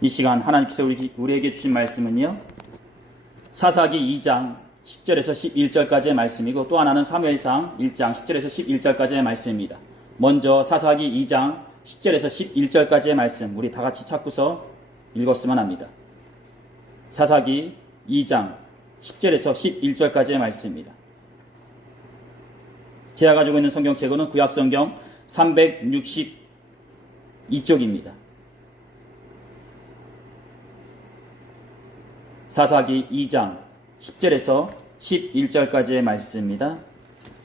이 시간 하나님께서 우리에게 주신 말씀은요, 사사기 2장 10절에서 11절까지의 말씀이고, 또 하나는 사무엘상 1장 10절에서 11절까지의 말씀입니다. 먼저 사사기 2장 10절에서 11절까지의 말씀, 우리 다 같이 찾고서 읽었으면 합니다. 사사기 2장 10절에서 11절까지의 말씀입니다. 제가 가지고 있는 성경책은 구약성경 362쪽입니다. 사사기 2장 10절에서 11절까지의 말씀입니다.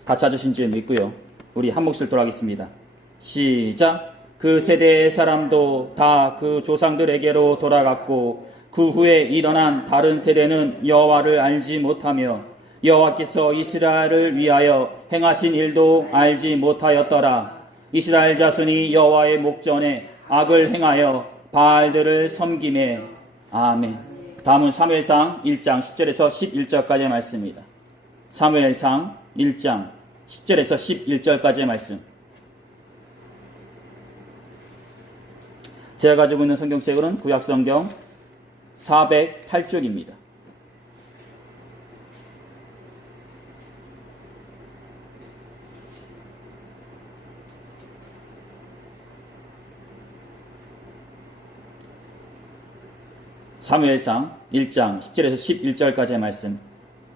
다 찾으신 줄 믿고요. 우리 한 목소리를 돌아가겠습니다. 시작. 그 세대의 사람도 다 그 조상들에게로 돌아갔고 그 후에 일어난 다른 세대는 여호와를 알지 못하며 여호와께서 이스라엘을 위하여 행하신 일도 알지 못하였더라. 이스라엘 자손이 여호와의 목전에 악을 행하여 바알들을 섬기매. 아멘. 다음은 사무엘상 1장 10절에서 11절까지의 말씀입니다. 사무엘상 1장 10절에서 11절까지의 말씀. 제가 가지고 있는 성경책은 구약성경 408쪽입니다. 사무엘상 1장 10절에서 11절까지의 말씀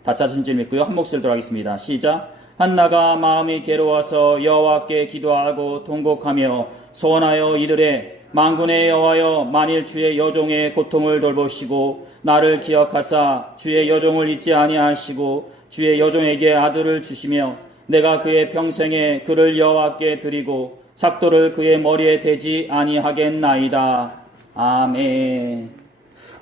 다 찾으신 줄 믿고요. 한 목소리를 돌아가겠습니다. 시작. 한나가 마음이 괴로워서 여호와께 기도하고 통곡하며 소원하여 이르되 만군의 여호와여, 만일 주의 여종의 고통을 돌보시고 나를 기억하사 주의 여종을 잊지 아니하시고 주의 여종에게 아들을 주시며 내가 그의 평생에 그를 여호와께 드리고 삭도를 그의 머리에 대지 아니하겠나이다. 아멘.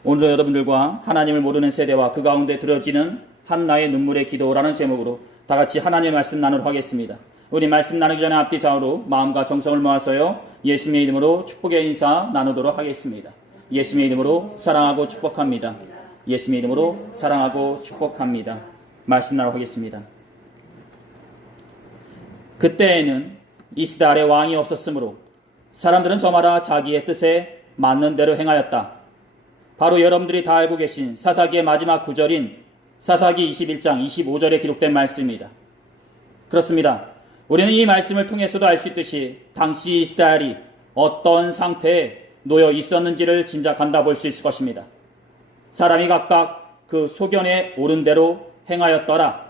오늘도 여러분들과 하나님을 모르는 세대와 그 가운데 들어지는 한나의 눈물의 기도라는 제목으로 다 같이 하나님의 말씀 나누도록 하겠습니다. 우리 말씀 나누기 전에 앞뒤 좌우로 마음과 정성을 모아서요, 예수님의 이름으로 축복의 인사 나누도록 하겠습니다. 예수님의 이름으로 사랑하고 축복합니다. 예수님의 이름으로 사랑하고 축복합니다. 말씀 나누도록 하겠습니다. 그때에는 이스라엘의 왕이 없었으므로 사람들은 저마다 자기의 뜻에 맞는 대로 행하였다. 바로 여러분들이 다 알고 계신 사사기의 마지막 구절인 사사기 21장 25절에 기록된 말씀입니다. 그렇습니다. 우리는 이 말씀을 통해서도 알 수 있듯이 당시 이스라엘이 어떤 상태에 놓여 있었는지를 짐작한다 볼 수 있을 것입니다. 사람이 각각 그 소견에 오른 대로 행하였더라.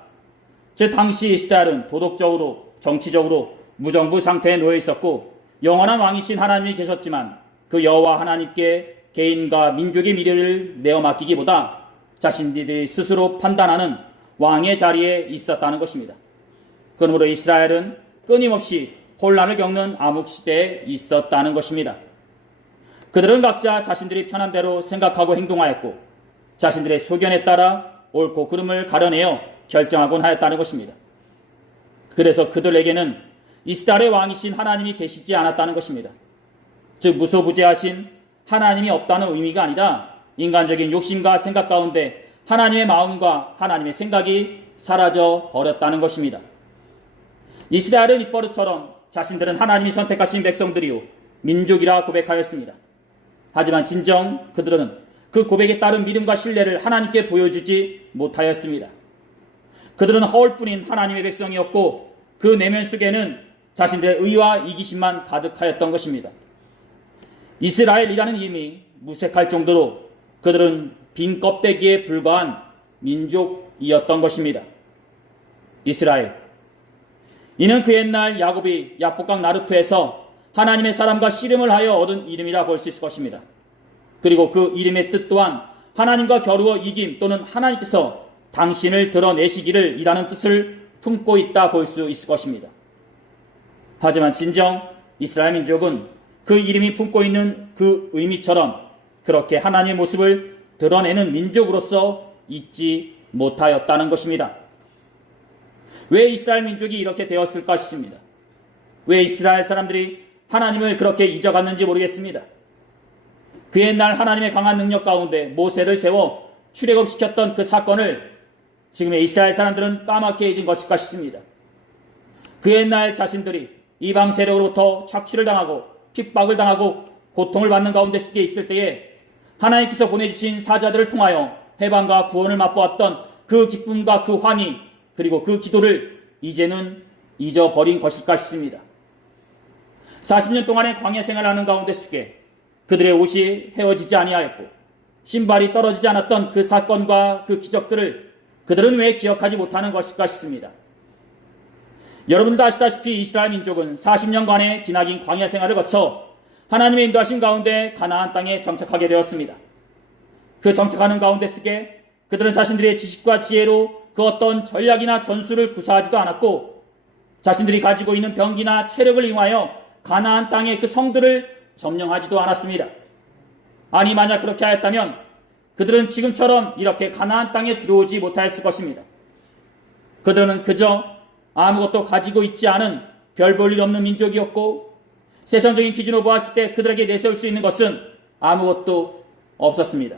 즉 당시 이스라엘은 도덕적으로, 정치적으로 무정부 상태에 놓여 있었고 영원한 왕이신 하나님이 계셨지만 그 여호와 하나님께 개인과 민족의 미래를 내어 맡기기보다 자신들이 스스로 판단하는 왕의 자리에 있었다는 것입니다. 그러므로 이스라엘은 끊임없이 혼란을 겪는 암흑시대에 있었다는 것입니다. 그들은 각자 자신들이 편한 대로 생각하고 행동하였고 자신들의 소견에 따라 옳고 그름을 가려내어 결정하곤 하였다는 것입니다. 그래서 그들에게는 이스라엘의 왕이신 하나님이 계시지 않았다는 것입니다. 즉 무소부재하신 하나님이 없다는 의미가 아니라 인간적인 욕심과 생각 가운데 하나님의 마음과 하나님의 생각이 사라져 버렸다는 것입니다. 이스라엘은 입버릇처럼 자신들은 하나님이 선택하신 백성들이요 민족이라 고백하였습니다. 하지만 진정 그들은 그 고백에 따른 믿음과 신뢰를 하나님께 보여주지 못하였습니다. 그들은 허울뿐인 하나님의 백성이었고 그 내면 속에는 자신들의 의와 이기심만 가득하였던 것입니다. 이스라엘이라는 이름이 무색할 정도로 그들은 빈 껍데기에 불과한 민족이었던 것입니다. 이스라엘. 이는 그 옛날 야곱이 야복강 나루토에서 하나님의 사람과 씨름을 하여 얻은 이름이라 볼 수 있을 것입니다. 그리고 그 이름의 뜻 또한 하나님과 겨루어 이김 또는 하나님께서 당신을 드러내시기를 이라는 뜻을 품고 있다 볼 수 있을 것입니다. 하지만 진정 이스라엘 민족은 그 이름이 품고 있는 그 의미처럼 그렇게 하나님의 모습을 드러내는 민족으로서 있지 못하였다는 것입니다. 왜 이스라엘 민족이 이렇게 되었을까 싶습니다. 왜 이스라엘 사람들이 하나님을 그렇게 잊어갔는지 모르겠습니다. 그 옛날 하나님의 강한 능력 가운데 모세를 세워 출애굽시켰던 그 사건을 지금의 이스라엘 사람들은 까맣게 잊은 것일까 싶습니다. 그 옛날 자신들이 이방 세력으로부터 착취를 당하고 핍박을 당하고 고통을 받는 가운데 속에 있을 때에 하나님께서 보내주신 사자들을 통하여 해방과 구원을 맛보았던 그 기쁨과 그 환희, 그리고 그 기도를 이제는 잊어버린 것일까 싶습니다. 40년 동안의 광야 생활하는 가운데 속에 그들의 옷이 헤어지지 아니하였고 신발이 떨어지지 않았던 그 사건과 그 기적들을 그들은 왜 기억하지 못하는 것일까 싶습니다. 여러분도 아시다시피 이스라엘 민족은 40년간의 기나긴 광야 생활을 거쳐 하나님의 인도하심 가운데 가나안 땅에 정착하게 되었습니다. 그 정착하는 가운데 속에 그들은 자신들의 지식과 지혜로 그 어떤 전략이나 전술을 구사하지도 않았고 자신들이 가지고 있는 병기나 체력을 이용하여 가나안 땅의 그 성들을 점령하지도 않았습니다. 아니, 만약 그렇게 하였다면 그들은 지금처럼 이렇게 가나안 땅에 들어오지 못하였을 것입니다. 그들은 그저 아무것도 가지고 있지 않은 별 볼 일 없는 민족이었고 세상적인 기준으로 보았을 때 그들에게 내세울 수 있는 것은 아무것도 없었습니다.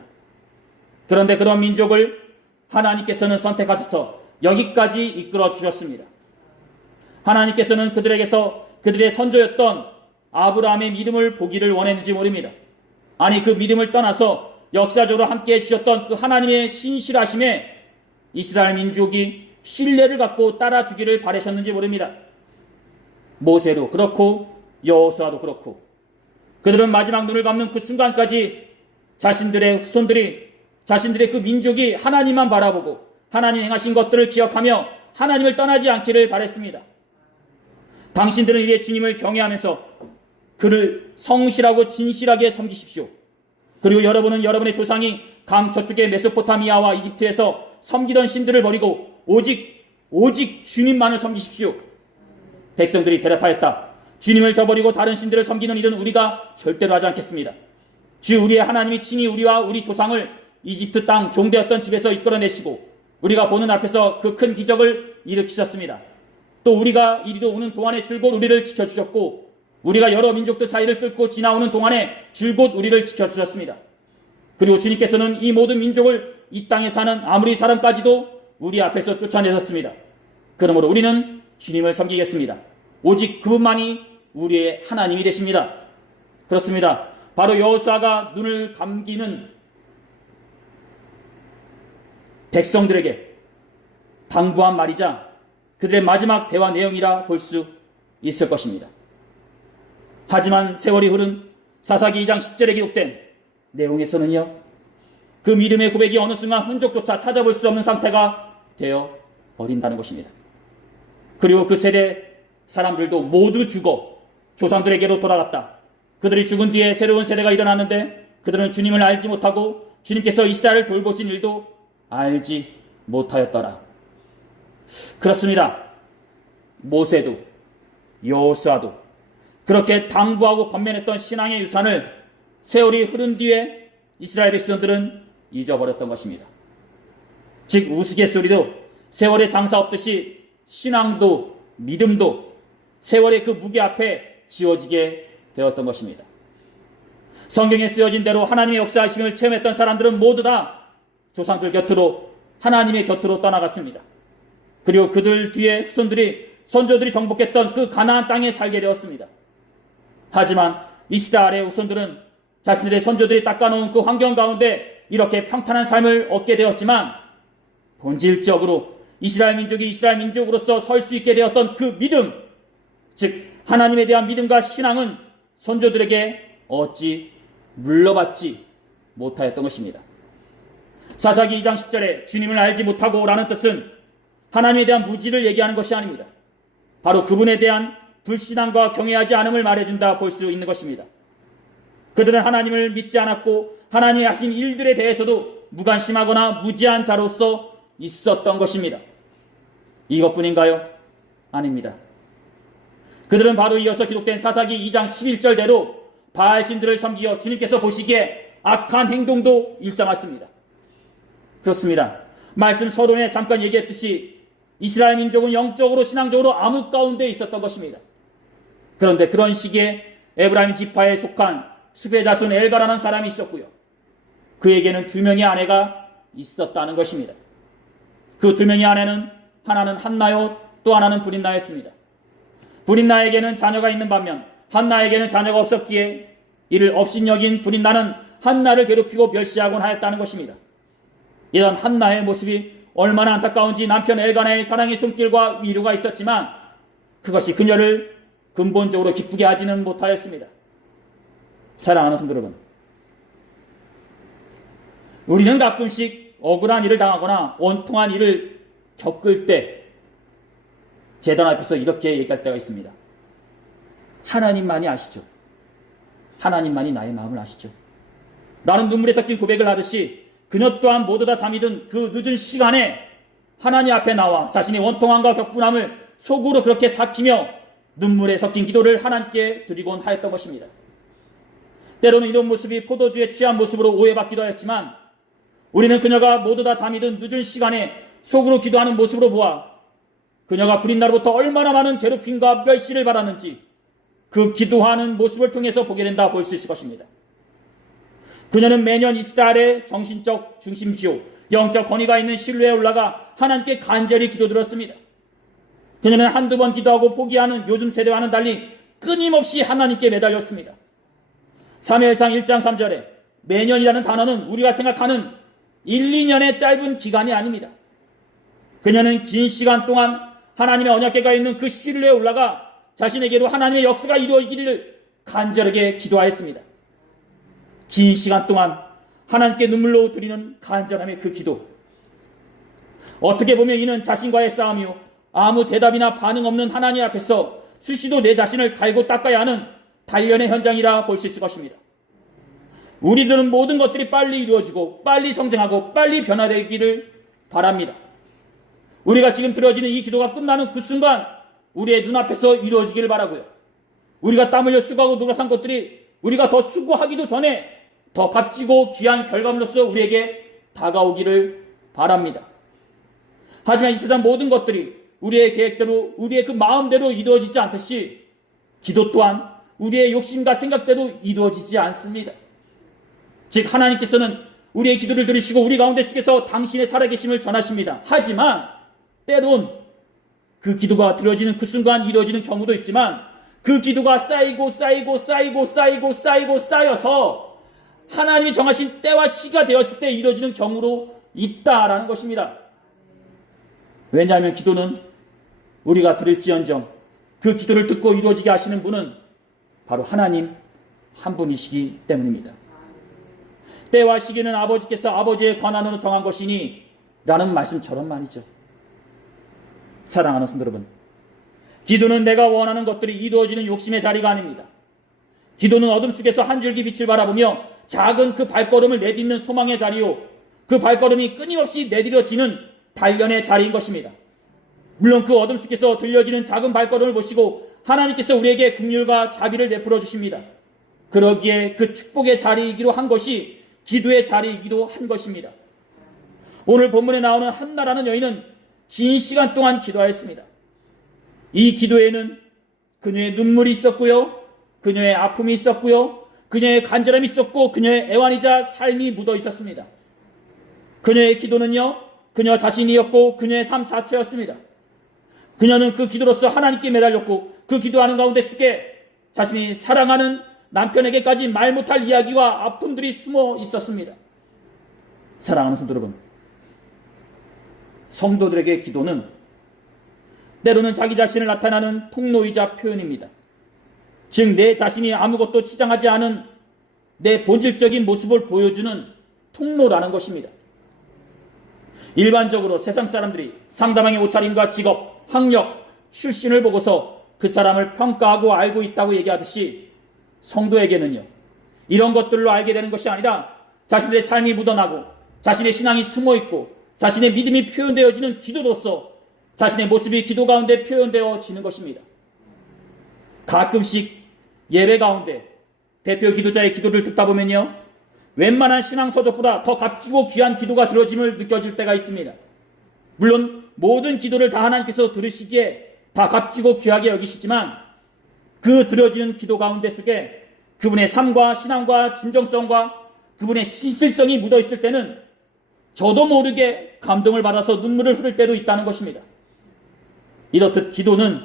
그런데 그런 민족을 하나님께서는 선택하셔서 여기까지 이끌어 주셨습니다. 하나님께서는 그들에게서 그들의 선조였던 아브라함의 믿음을 보기를 원했는지 모릅니다. 아니, 그 믿음을 떠나서 역사적으로 함께해 주셨던 그 하나님의 신실하심에 이스라엘 민족이 신뢰를 갖고 따라주기를 바라셨는지 모릅니다. 모세도 그렇고 여호수아도 그렇고 그들은 마지막 눈을 감는 그 순간까지 자신들의 후손들이 자신들의 그 민족이 하나님만 바라보고 하나님 행하신 것들을 기억하며 하나님을 떠나지 않기를 바랬습니다. 당신들은 이제 주님을 경외하면서 그를 성실하고 진실하게 섬기십시오. 그리고 여러분은 여러분의 조상이 강 저쪽의 메소포타미아와 이집트에서 섬기던 신들을 버리고 오직 주님만을 섬기십시오. 백성들이 대답하였다. 주님을 저버리고 다른 신들을 섬기는 일은 우리가 절대로 하지 않겠습니다. 주 우리의 하나님이 친히 우리와 우리 조상을 이집트 땅 종되었던 집에서 이끌어내시고 우리가 보는 앞에서 그 큰 기적을 일으키셨습니다. 또 우리가 이리로 오는 동안에 줄곧 우리를 지켜주셨고 우리가 여러 민족들 사이를 뚫고 지나오는 동안에 줄곧 우리를 지켜주셨습니다. 그리고 주님께서는 이 모든 민족을 이 땅에 사는 아무리 사람까지도 우리 앞에서 쫓아내셨습니다. 그러므로 우리는 주님을 섬기겠습니다. 오직 그분만이 우리의 하나님이 되십니다. 그렇습니다. 바로 여호수아가 눈을 감기는 백성들에게 당부한 말이자 그들의 마지막 대화 내용이라 볼 수 있을 것입니다. 하지만 세월이 흐른 사사기 2장 10절에 기록된 내용에서는요, 그 믿음의 고백이 어느 순간 흔적조차 찾아볼 수 없는 상태가 되어 버린다는 것입니다. 그리고 그 세대 사람들도 모두 죽어 조상들에게로 돌아갔다. 그들이 죽은 뒤에 새로운 세대가 일어났는데 그들은 주님을 알지 못하고 주님께서 이스라엘을 돌보신 일도 알지 못하였더라. 그렇습니다. 모세도 여호수아도 그렇게 당부하고 권면했던 신앙의 유산을 세월이 흐른 뒤에 이스라엘 백성들은 잊어버렸던 것입니다. 즉 우스갯소리도 세월의 장사 없듯이 신앙도 믿음도 세월의 그 무게 앞에 지워지게 되었던 것입니다. 성경에 쓰여진 대로 하나님의 역사하심을 체험했던 사람들은 모두 다 조상들 곁으로 하나님의 곁으로 떠나갔습니다. 그리고 그들 뒤에 후손들이 선조들이 정복했던 그 가나안 땅에 살게 되었습니다. 하지만 이스라엘의 후손들은 자신들의 선조들이 닦아놓은 그 환경 가운데 이렇게 평탄한 삶을 얻게 되었지만 본질적으로 이스라엘 민족이 이스라엘 민족으로서 설 수 있게 되었던 그 믿음, 즉 하나님에 대한 믿음과 신앙은 선조들에게 얻지 물러받지 못하였던 것입니다. 사사기 2장 10절에 주님을 알지 못하고 라는 뜻은 하나님에 대한 무지를 얘기하는 것이 아닙니다. 바로 그분에 대한 불신앙과 경외하지 않음을 말해준다 볼 수 있는 것입니다. 그들은 하나님을 믿지 않았고 하나님이 하신 일들에 대해서도 무관심하거나 무지한 자로서 있었던 것입니다. 이것뿐인가요? 아닙니다. 그들은 바로 이어서 기록된 사사기 2장 11절대로 바알 신들을 섬기어 주님께서 보시기에 악한 행동도 일삼았습니다. 그렇습니다. 말씀 서론에 잠깐 얘기했듯이 이스라엘 민족은 영적으로 신앙적으로 암흑 가운데 있었던 것입니다. 그런데 그런 시기에 에브라임 지파에 속한 스베 자손 엘가라는 사람이 있었고요. 그에게는 2명의 아내가 있었다는 것입니다. 그 2명의 아내는 하나는 한나요, 또 하나는 브린나였습니다. 브린나에게는 자녀가 있는 반면 한나에게는 자녀가 없었기에 이를 업신여긴 브린나는 한나를 괴롭히고 멸시하곤 하였다는 것입니다. 이런 한나의 모습이 얼마나 안타까운지 남편 엘가나의 사랑의 손길과 위로가 있었지만 그것이 그녀를 근본적으로 기쁘게 하지는 못하였습니다. 사랑하는 성도 여러분, 우리는 가끔씩 억울한 일을 당하거나 원통한 일을 겪을 때 제단 앞에서 이렇게 얘기할 때가 있습니다. 하나님만이 아시죠. 하나님만이 나의 마음을 아시죠. 나는 눈물에 섞인 고백을 하듯이 그녀 또한 모두 다 잠이 든 그 늦은 시간에 하나님 앞에 나와 자신의 원통함과 격분함을 속으로 그렇게 삭히며 눈물에 섞인 기도를 하나님께 드리곤 하였던 것입니다. 때로는 이런 모습이 포도주에 취한 모습으로 오해받기도 하였지만 우리는 그녀가 모두 다 잠이 든 늦은 시간에 속으로 기도하는 모습으로 보아 그녀가 부린 날부터 얼마나 많은 괴롭힘과 멸시를 받았는지 그 기도하는 모습을 통해서 보게 된다 볼 수 있을 것입니다. 그녀는 매년 이스라엘의 정신적 중심지요 영적 권위가 있는 실로에 올라가 하나님께 간절히 기도드렸습니다. 그녀는 한두 번 기도하고 포기하는 요즘 세대와는 달리 끊임없이 하나님께 매달렸습니다. 사무엘상 1장 3절에 매년이라는 단어는 우리가 생각하는 1, 2년의 짧은 기간이 아닙니다. 그녀는 긴 시간 동안 하나님의 언약궤가 있는 그 실로에 올라가 자신에게로 하나님의 역사가 이루어지기를 간절하게 기도하였습니다. 긴 시간 동안 하나님께 눈물로 드리는 간절함의 그 기도. 어떻게 보면 이는 자신과의 싸움이요 아무 대답이나 반응 없는 하나님 앞에서 수시로 내 자신을 갈고 닦아야 하는 단련의 현장이라 볼 수 있을 것입니다. 우리들은 모든 것들이 빨리 이루어지고 빨리 성장하고 빨리 변화되기를 바랍니다. 우리가 지금 드려지는 이 기도가 끝나는 그 순간 우리의 눈앞에서 이루어지기를 바라고요. 우리가 땀 흘려 수고하고 노력한 것들이 우리가 더 수고하기도 전에 더 값지고 귀한 결과물로서 우리에게 다가오기를 바랍니다. 하지만 이 세상 모든 것들이 우리의 계획대로 우리의 그 마음대로 이루어지지 않듯이 기도 또한 우리의 욕심과 생각대로 이루어지지 않습니다. 즉 하나님께서는 우리의 기도를 들으시고 우리 가운데 속에서 당신의 살아계심을 전하십니다. 하지만 때론 그 기도가 들어지는 그 순간 이루어지는 경우도 있지만 그 기도가 쌓여서 하나님이 정하신 때와 시가 되었을 때 이루어지는 경우로 있다라는 것입니다. 왜냐하면 기도는 우리가 드릴지언정 그 기도를 듣고 이루어지게 하시는 분은 바로 하나님 한 분이시기 때문입니다. 때와 시기는 아버지께서 아버지의 권한으로 정한 것이니 라는 말씀처럼 말이죠. 사랑하는 성도 여러분, 기도는 내가 원하는 것들이 이루어지는 욕심의 자리가 아닙니다. 기도는 어둠 속에서 한 줄기 빛을 바라보며 작은 그 발걸음을 내딛는 소망의 자리요 그 발걸음이 끊임없이 내디뎌지는 단련의 자리인 것입니다. 물론 그 어둠 속에서 들려지는 작은 발걸음을 보시고 하나님께서 우리에게 긍휼과 자비를 베풀어 주십니다. 그러기에 그 축복의 자리이기로 한 것이 기도의 자리이기도 한 것입니다. 오늘 본문에 나오는 한나라는 여인은 긴 시간 동안 기도하였습니다. 이 기도에는 그녀의 눈물이 있었고요, 그녀의 아픔이 있었고요, 그녀의 간절함이 있었고 그녀의 애환이자 삶이 묻어 있었습니다. 그녀의 기도는요 그녀 자신이었고 그녀의 삶 자체였습니다. 그녀는 그 기도로서 하나님께 매달렸고 그 기도하는 가운데 속에 자신이 사랑하는 남편에게까지 말 못할 이야기와 아픔들이 숨어 있었습니다. 사랑하는 성도 여러분, 성도들에게 기도는 때로는 자기 자신을 나타나는 통로이자 표현입니다. 즉 내 자신이 아무것도 치장하지 않은 내 본질적인 모습을 보여주는 통로라는 것입니다. 일반적으로 세상 사람들이 상대방의 옷차림과 직업, 학력, 출신을 보고서 그 사람을 평가하고 알고 있다고 얘기하듯이 성도에게는요 이런 것들로 알게 되는 것이 아니라 자신의 삶이 묻어나고 자신의 신앙이 숨어있고 자신의 믿음이 표현되어지는 기도로서 자신의 모습이 기도 가운데 표현되어지는 것입니다. 가끔씩 예배 가운데 대표 기도자의 기도를 듣다 보면요 웬만한 신앙 서적보다 더 값지고 귀한 기도가 들어짐을 느껴질 때가 있습니다. 물론 모든 기도를 다 하나님께서 들으시기에 다 값지고 귀하게 여기시지만 그 들어지는 기도 가운데 속에 그분의 삶과 신앙과 진정성과 그분의 신실성이 묻어있을 때는 저도 모르게 감동을 받아서 눈물을 흐를 때도 있다는 것입니다. 이렇듯 기도는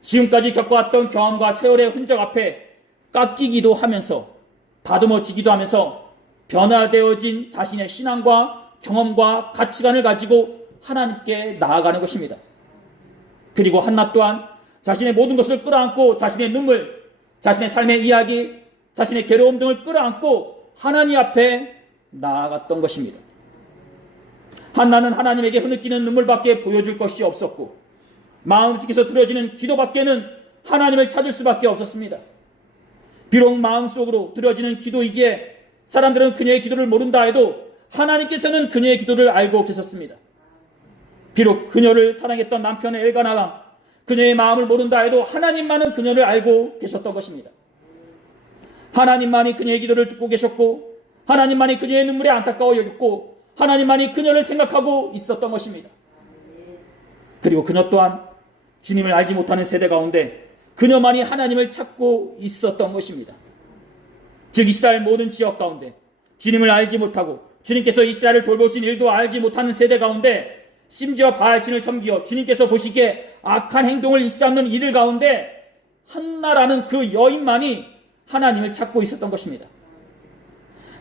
지금까지 겪어왔던 경험과 세월의 흔적 앞에 깎이기도 하면서 다듬어지기도 하면서 변화되어진 자신의 신앙과 경험과 가치관을 가지고 하나님께 나아가는 것입니다. 그리고 한나 또한 자신의 모든 것을 끌어안고 자신의 눈물, 자신의 삶의 이야기, 자신의 괴로움 등을 끌어안고 하나님 앞에 나아갔던 것입니다. 한나는 하나님에게 흐느끼는 눈물밖에 보여줄 것이 없었고 마음속에서 들어지는 기도밖에는 하나님을 찾을 수밖에 없었습니다. 비록 마음속으로 들어지는 기도이기에 사람들은 그녀의 기도를 모른다 해도 하나님께서는 그녀의 기도를 알고 계셨습니다. 비록 그녀를 사랑했던 남편 엘가나가 그녀의 마음을 모른다 해도 하나님만은 그녀를 알고 계셨던 것입니다. 하나님만이 그녀의 기도를 듣고 계셨고 하나님만이 그녀의 눈물에 안타까워 여겼고 하나님만이 그녀를 생각하고 있었던 것입니다. 그리고 그녀 또한 주님을 알지 못하는 세대 가운데 그녀만이 하나님을 찾고 있었던 것입니다. 즉 이스라엘 모든 지역 가운데 주님을 알지 못하고 주님께서 이스라엘을 돌보신 일도 알지 못하는 세대 가운데 심지어 바알신을 섬기어 주님께서 보시기에 악한 행동을 잊지 않는 이들 가운데 한나라는 그 여인만이 하나님을 찾고 있었던 것입니다.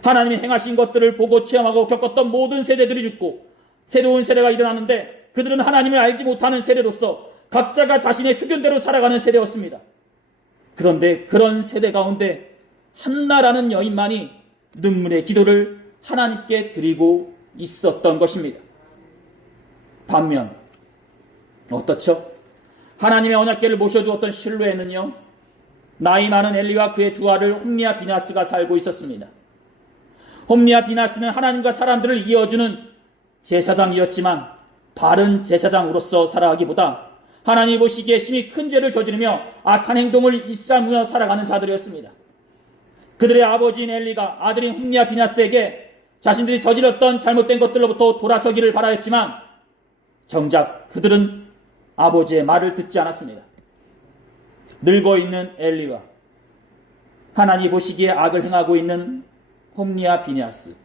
하나님이 행하신 것들을 보고 체험하고 겪었던 모든 세대들이 죽고 새로운 세대가 일어나는데 그들은 하나님을 알지 못하는 세대로서 각자가 자신의 수견대로 살아가는 세대였습니다. 그런데 그런 세대 가운데 한나라는 여인만이 눈물의 기도를 하나님께 드리고 있었던 것입니다. 반면 어떻죠? 하나님의 언약궤를 모셔두었던 실로에는요, 나이 많은 엘리와 그의 두 아들 홈리와 비나스가 살고 있었습니다. 홈리와 비나스는 하나님과 사람들을 이어주는 제사장이었지만 바른 제사장으로서 살아가기보다 하나님이 보시기에 심히 큰 죄를 저지르며 악한 행동을 일삼으며 살아가는 자들이었습니다. 그들의 아버지인 엘리가 아들인 홈리와 비나스에게 자신들이 저질렀던 잘못된 것들로부터 돌아서기를 바라였지만 정작 그들은 아버지의 말을 듣지 않았습니다. 늙어있는 엘리와 하나님이 보시기에 악을 행하고 있는 홈리와 비냐스,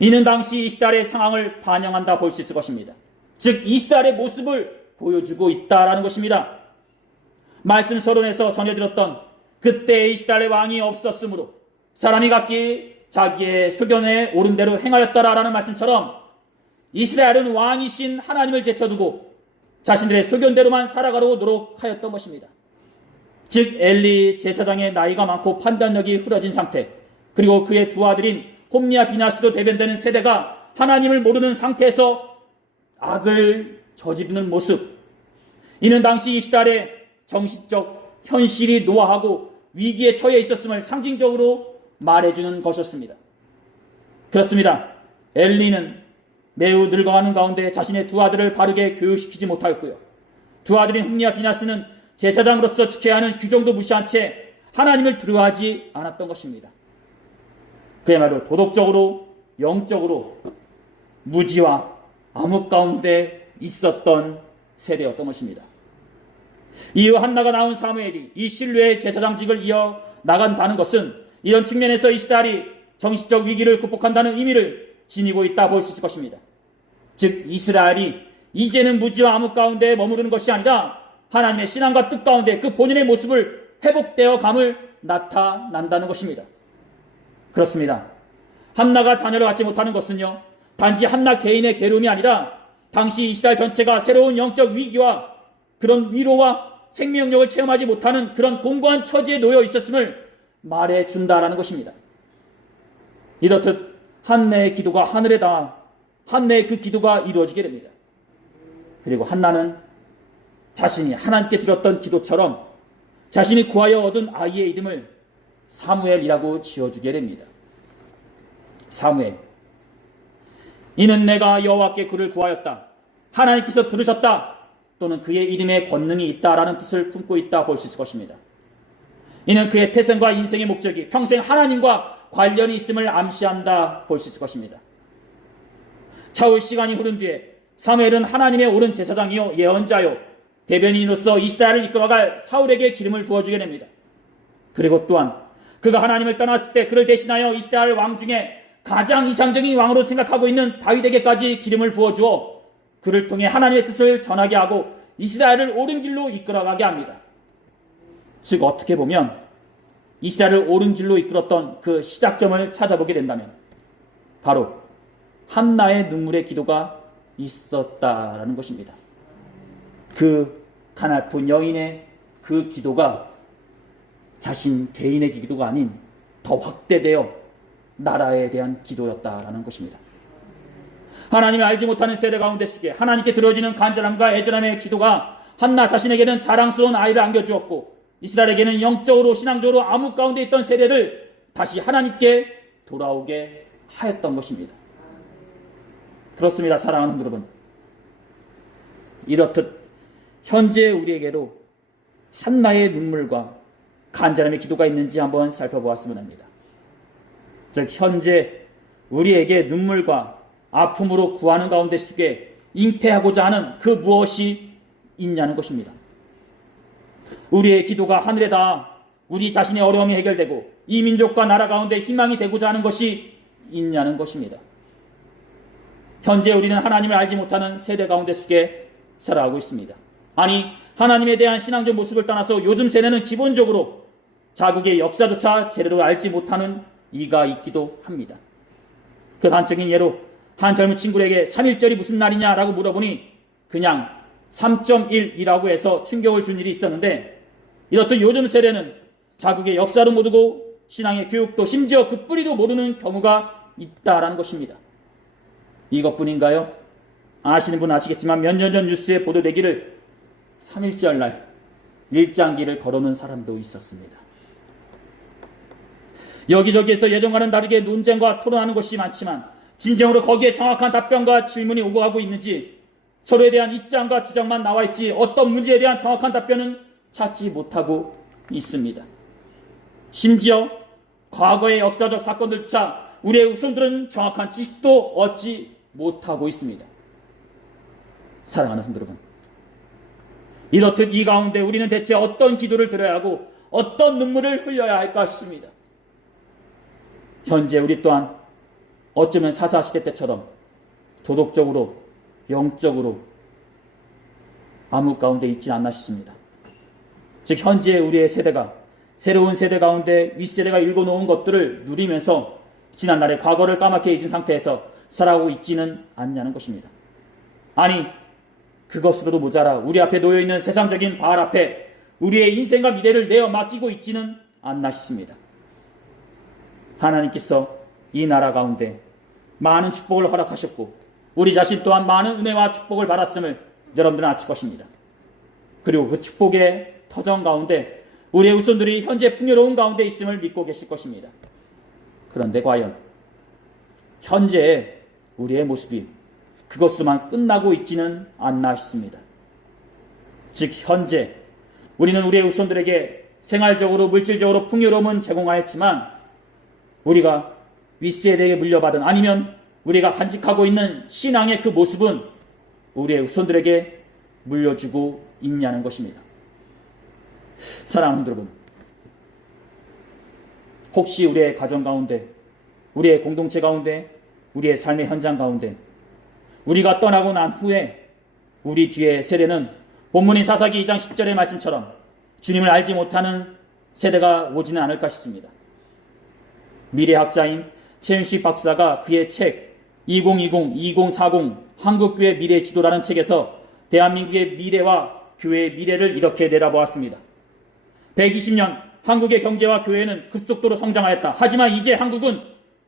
이는 당시 이스라엘의 상황을 반영한다 볼 수 있을 것입니다. 즉 이스라엘의 모습을 보여주고 있다라는 것입니다. 말씀 서론에서 전해들었던 그때 이스라엘의 왕이 없었으므로 사람이 각기 자기의 소견에 옳은 대로 행하였다라는 말씀처럼 이스라엘은 왕이신 하나님을 제쳐두고 자신들의 소견대로만 살아가려고 노력하였던 것입니다. 즉 엘리 제사장의 나이가 많고 판단력이 흐려진 상태, 그리고 그의 두 아들인 홈리와 비나스도 대변되는 세대가 하나님을 모르는 상태에서 악을 저지르는 모습, 이는 당시 이스라엘의 정신적 현실이 노화하고 위기에 처해 있었음을 상징적으로 말해주는 것이었습니다. 그렇습니다. 엘리는 매우 늙어가는 가운데 자신의 두 아들을 바르게 교육시키지 못하였고요, 두 아들인 홈리와 비나스는 제사장으로서 지켜야 하는 규정도 무시한 채 하나님을 두려워하지 않았던 것입니다. 그야말로 도덕적으로 영적으로 무지와 암흑 가운데 있었던 세대였던 것입니다. 이후 한나가 낳은 사무엘이 이 실로의 제사장직을 이어 나간다는 것은 이런 측면에서 이스라엘이 정신적 위기를 극복한다는 의미를 지니고 있다 볼 수 있을 것입니다. 즉 이스라엘이 이제는 무지와 암흑 가운데 머무르는 것이 아니라 하나님의 신앙과 뜻 가운데 그 본인의 모습을 회복되어 감을 나타난다는 것입니다. 그렇습니다. 한나가 자녀를 갖지 못하는 것은요, 단지 한나 개인의 괴로움이 아니라 당시 이스라엘 전체가 새로운 영적 위기와 그런 위로와 생명력을 체험하지 못하는 그런 공고한 처지에 놓여 있었음을 말해준다라는 것입니다. 이렇듯 한나의 기도가 하늘에 닿아 한나의 그 기도가 이루어지게 됩니다. 그리고 한나는 자신이 하나님께 드렸던 기도처럼 자신이 구하여 얻은 아이의 이름을 사무엘이라고 지어주게 됩니다. 사무엘, 이는 내가 여호와께 그를 구하였다, 하나님께서 들으셨다, 또는 그의 이름에 권능이 있다라는 뜻을 품고 있다 볼 수 있을 것입니다. 이는 그의 태생과 인생의 목적이 평생 하나님과 관련이 있음을 암시한다 볼 수 있을 것입니다. 차후 시간이 흐른 뒤에 사무엘은 하나님의 옳은 제사장이요 예언자요 대변인으로서 이스라엘을 이끌어갈 사울에게 기름을 부어주게 됩니다. 그리고 또한 그가 하나님을 떠났을 때 그를 대신하여 이스라엘 왕 중에 가장 이상적인 왕으로 생각하고 있는 다윗에게까지 기름을 부어주어 그를 통해 하나님의 뜻을 전하게 하고 이스라엘을 옳은 길로 이끌어가게 합니다. 즉 어떻게 보면 이스라엘을 옳은 길로 이끌었던 그 시작점을 찾아보게 된다면 바로 한나의 눈물의 기도가 있었다라는 것입니다. 그 가나픈 여인의 그 기도가 자신 개인의 기도가 아닌 더 확대되어 나라에 대한 기도였다라는 것입니다. 하나님을 알지 못하는 세대 가운데 속에 하나님께 들어지는 간절함과 애절함의 기도가 한나 자신에게는 자랑스러운 아이를 안겨주었고 이스라엘에게는 영적으로 신앙적으로 암흑 가운데 있던 세대를 다시 하나님께 돌아오게 하였던 것입니다. 그렇습니다. 사랑하는 여러분, 이렇듯 현재 우리에게도 한나의 눈물과 간절함의 기도가 있는지 한번 살펴보았으면 합니다. 즉 현재 우리에게 눈물과 아픔으로 구하는 가운데 속에 잉태하고자 하는 그 무엇이 있냐는 것입니다. 우리의 기도가 하늘에 닿아 우리 자신의 어려움이 해결되고 이 민족과 나라 가운데 희망이 되고자 하는 것이 있냐는 것입니다. 현재 우리는 하나님을 알지 못하는 세대 가운데 속에 살아가고 있습니다. 아니, 하나님에 대한 신앙적 모습을 떠나서 요즘 세대는 기본적으로 자국의 역사조차 제대로 알지 못하는 이가 있기도 합니다. 그 단적인 예로 한 젊은 친구에게 3.1절이 무슨 날이냐라고 물어보니 그냥 3.1이라고 해서 충격을 준 일이 있었는데, 이렇듯 요즘 세대는 자국의 역사도 모르고 신앙의 교육도 심지어 그 뿌리도 모르는 경우가 있다라는 것입니다. 이것뿐인가요? 아시는 분은 아시겠지만 몇 년 전 뉴스에 보도되기를 3.1절 날 일장기를 걸어놓은 사람도 있었습니다. 여기저기에서 예전과는 다르게 논쟁과 토론하는 것이 많지만 진정으로 거기에 정확한 답변과 질문이 오고 가고 있는지, 서로에 대한 입장과 주장만 나와 있지 어떤 문제에 대한 정확한 답변은 찾지 못하고 있습니다. 심지어 과거의 역사적 사건들조차 우리의 후손들은 정확한 지식도 얻지 못하고 있습니다. 사랑하는 성도 여러분, 이렇듯 이 가운데 우리는 대체 어떤 기도를 드려야 하고 어떤 눈물을 흘려야 할까 싶습니다. 현재 우리 또한 어쩌면 사사시대 때처럼 도덕적으로 영적으로 암흑 가운데 있지 않나 싶습니다. 즉 현재 우리의 세대가 새로운 세대 가운데 윗세대가 읽어놓은 것들을 누리면서 지난날의 과거를 까맣게 잊은 상태에서 살아가고 있지는 않냐는 것입니다. 아니, 그것으로도 모자라 우리 앞에 놓여있는 세상적인 바알 앞에 우리의 인생과 미래를 내어 맡기고 있지는 않나 싶습니다. 하나님께서 이 나라 가운데 많은 축복을 허락하셨고 우리 자신 또한 많은 은혜와 축복을 받았음을 여러분들은 아실 것입니다. 그리고 그 축복의 터전 가운데 우리의 후손들이 현재 풍요로운 가운데 있음을 믿고 계실 것입니다. 그런데 과연 현재의 우리의 모습이 그것으로만 끝나고 있지는 않나 싶습니다. 즉 현재 우리는 우리의 후손들에게 생활적으로 물질적으로 풍요로움은 제공하였지만 우리가 윗세대에게 물려받은, 아니면 우리가 간직하고 있는 신앙의 그 모습은 우리의 후손들에게 물려주고 있냐는 것입니다. 사랑하는 여러분, 혹시 우리의 가정 가운데, 우리의 공동체 가운데, 우리의 삶의 현장 가운데 우리가 떠나고 난 후에 우리 뒤의 세대는 본문인 사사기 2장 10절의 말씀처럼 주님을 알지 못하는 세대가 오지는 않을까 싶습니다. 미래학자인 최윤식 박사가 그의 책 2020-2040 한국교회 미래 지도라는 책에서 대한민국의 미래와 교회의 미래를 이렇게 내다보았습니다. 120년 한국의 경제와 교회는 급속도로 성장하였다. 하지만 이제 한국은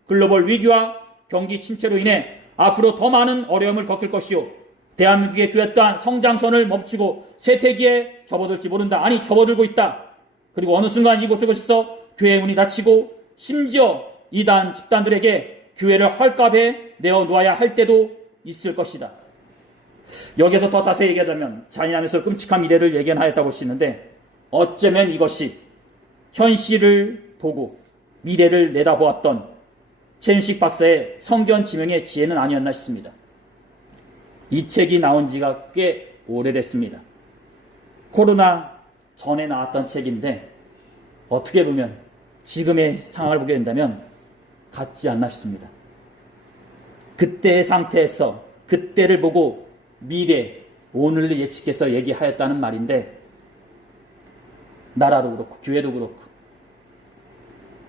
글로벌 위기와 경기 침체로 인해 앞으로 더 많은 어려움을 겪을 것이요, 대한민국의 교회 또한 성장선을 멈추고 쇠퇴기에 접어들지 모른다. 아니, 접어들고 있다. 그리고 어느 순간 이곳저곳에서 교회의 문이 닫히고 심지어 이단 집단들에게 교회를 헐값에 내어놓아야 할 때도 있을 것이다. 여기서 더 자세히 얘기하자면 잔인하면서 끔찍한 미래를 예견하였다고 볼 수 있는데, 어쩌면 이것이 현실을 보고 미래를 내다보았던 최윤식 박사의 성견 지명의 지혜는 아니었나 싶습니다. 이 책이 나온 지가 꽤 오래됐습니다. 코로나 전에 나왔던 책인데 어떻게 보면 지금의 상황을 보게 된다면 같지 않나 싶습니다. 그때의 상태에서 그때를 보고 미래, 오늘을 예측해서 얘기하였다는 말인데, 나라도 그렇고 교회도 그렇고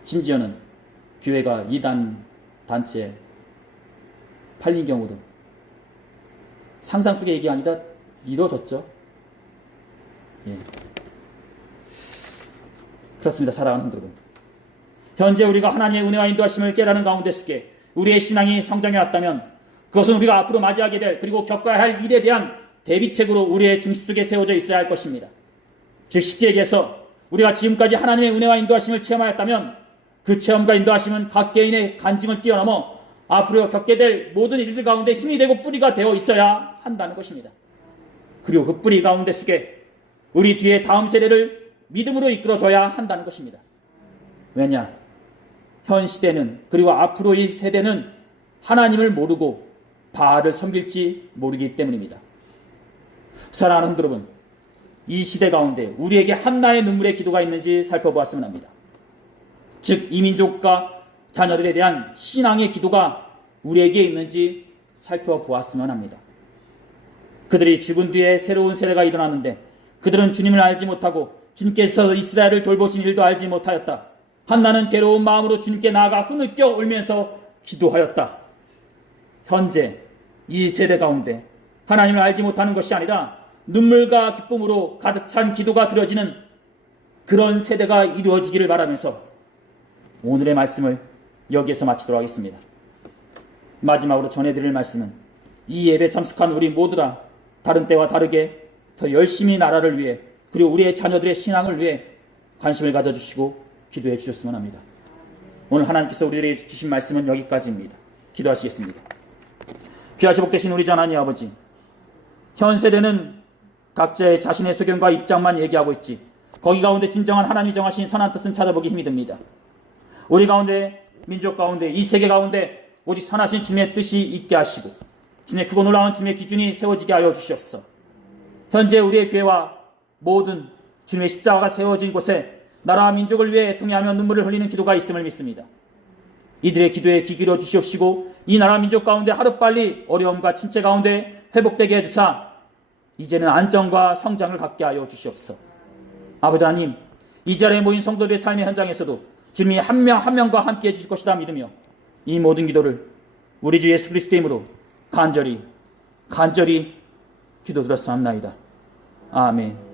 심지어는 교회가 이단 단체에 팔린 경우도 상상 속의 얘기 아니다 이루어졌죠. 예. 그렇습니다. 사랑하는 성도 여러분, 현재 우리가 하나님의 은혜와 인도하심을 깨달은 가운데 속에 우리의 신앙이 성장해 왔다면 그것은 우리가 앞으로 맞이하게 될 그리고 겪어야 할 일에 대한 대비책으로 우리의 중심 속에 세워져 있어야 할 것입니다. 즉 쉽게 얘기해서 우리가 지금까지 하나님의 은혜와 인도하심을 체험하였다면 그 체험과 인도하심은 각 개인의 간증을 뛰어넘어 앞으로 겪게 될 모든 일들 가운데 힘이 되고 뿌리가 되어 있어야 한다는 것입니다. 그리고 그 뿌리 가운데 속에 우리 뒤에 다음 세대를 믿음으로 이끌어줘야 한다는 것입니다. 왜냐? 현 시대는 그리고 앞으로 이 세대는 하나님을 모르고 바알을 섬길지 모르기 때문입니다. 사랑하는 성도 여러분, 이 시대 가운데 우리에게 한나의 눈물의 기도가 있는지 살펴보았으면 합니다. 즉 이민족과 자녀들에 대한 신앙의 기도가 우리에게 있는지 살펴보았으면 합니다. 그들이 죽은 뒤에 새로운 세대가 일어났는데 그들은 주님을 알지 못하고 주님께서 이스라엘을 돌보신 일도 알지 못하였다. 한나는 괴로운 마음으로 주님께 나아가 흐느껴 울면서 기도하였다. 현재 이 세대 가운데 하나님을 알지 못하는 것이 아니라 눈물과 기쁨으로 가득 찬 기도가 드려지는 그런 세대가 이루어지기를 바라면서 오늘의 말씀을 여기에서 마치도록 하겠습니다. 마지막으로 전해드릴 말씀은 이 예배 참석한 우리 모두가 다른 때와 다르게 더 열심히 나라를 위해 그리고 우리의 자녀들의 신앙을 위해 관심을 가져주시고 기도해 주셨으면 합니다. 오늘 하나님께서 우리들에게 주신 말씀은 여기까지입니다. 기도하시겠습니다. 귀하시 복되신 우리 하나님 아버지, 현 세대는 각자의 자신의 소견과 입장만 얘기하고 있지 거기 가운데 진정한 하나님이 정하신 선한 뜻은 찾아보기 힘이 듭니다. 우리 가운데, 민족 가운데, 이 세계 가운데 오직 선하신 주님의 뜻이 있게 하시고 주님의 크고 놀라운 주님의 기준이 세워지게 하여 주시옵소서. 현재 우리의 교회와 모든 주님의 십자가가 세워진 곳에 나라와 민족을 위해 통회하며 눈물을 흘리는 기도가 있음을 믿습니다. 이들의 기도에 귀 기울여 주시옵시고 이 나라 민족 가운데 하루빨리 어려움과 침체 가운데 회복되게 해주사 이제는 안정과 성장을 갖게 하여 주시옵소서. 아버지 하나님, 이 자리에 모인 성도들의 삶의 현장에서도 주님이 한 명 한 명과 함께 해주실 것이다 믿으며 이 모든 기도를 우리 주 예수 그리스도의 이름으로 간절히 기도드렸사옵나이다. 아멘.